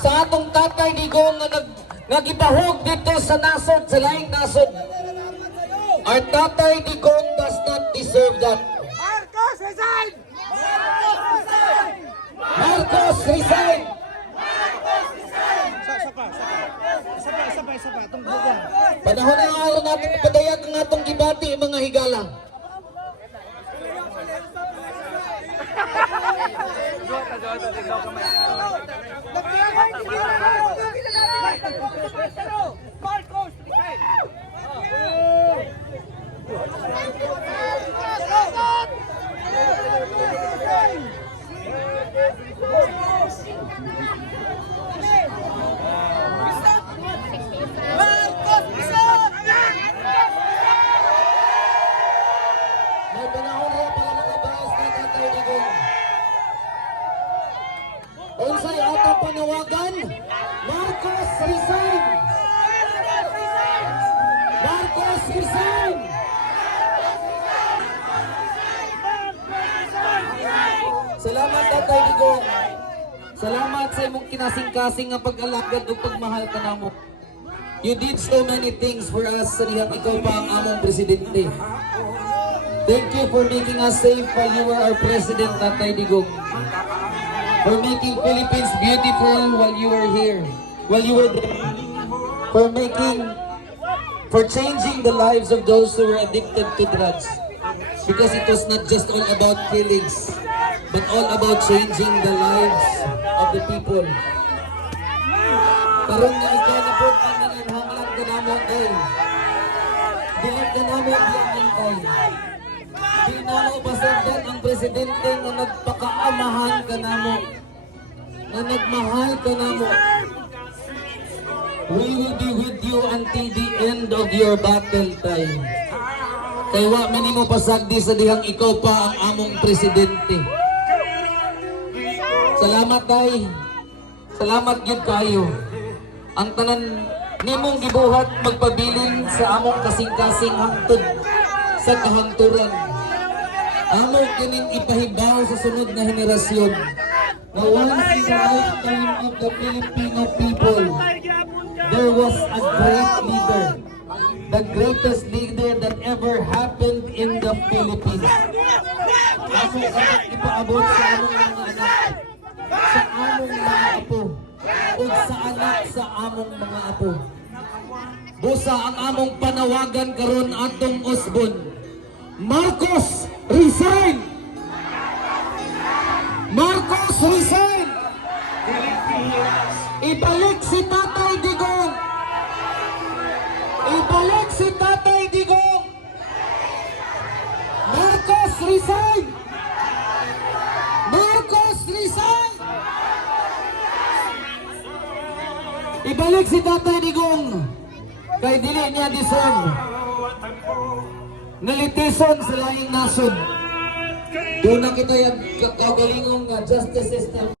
sa atong Tatay Digong nga nagipahog dito sa nasod, sa laing nasod. Our Tatay Digong does not deserve that. Marcos resign! Marcos resign! Sapa. Tunggugan. Panahon na nga araw natin padayag ang atong gibati mga higala. Marcos resign! May panahon na para mga bahas na Tatay Digong. Unsay atong panawagan? Marcos resign! Marcos resign! Salamat Tatay Digong. Salamat sa imong kinasing-kasing nga pag-alagad ug pagmahal ka namo. You did so many things for us sa dihang ikaw pa ang among presidente. Thank you for making us safe while you were our president, Tatay Digong. For making Philippines beautiful while you were here, while you were there. For changing the lives of those who were addicted to drugs. Because it was not just all about killings, but all about changing the lives of the people. Karon nga ikaw na po ang nananghanglan ka namo kay. Dili ka namo biyakin kay. Di namo pasagdan ang presidente nga nagpakaamahan ka namo. Na nagmahal ka namo. We will be with you until the end of your battle time. Kay wa minimo pasagdi sa dihang ikaw pa ang among presidente. Salamat tay. Salamat gyud kayo. Ang tanan nimong gibuhat magpabilin sa among kasing-kasing hangtod sa kahangturan. Among kining ipahibaw sa sunod na henerasyon na once in the lifetime of the Filipino people, there was a great leader. The greatest leader that ever happened in the Philippines. Among anak ipaabot sa among mga anak, sa among mga apo, o sa anak sa among mga apo. Busa ang among panawagan karon atong usbon. Marcos resign! Marcos resign! Ibalik si Tatay Digong! Ibalik si Tatay Digong! Marcos resign! Marcos resign! Ibalik si Tatay Digong! Kay dili niya deserve nalitison sa laing nasod. Doon na kita yung kagalingong justice system.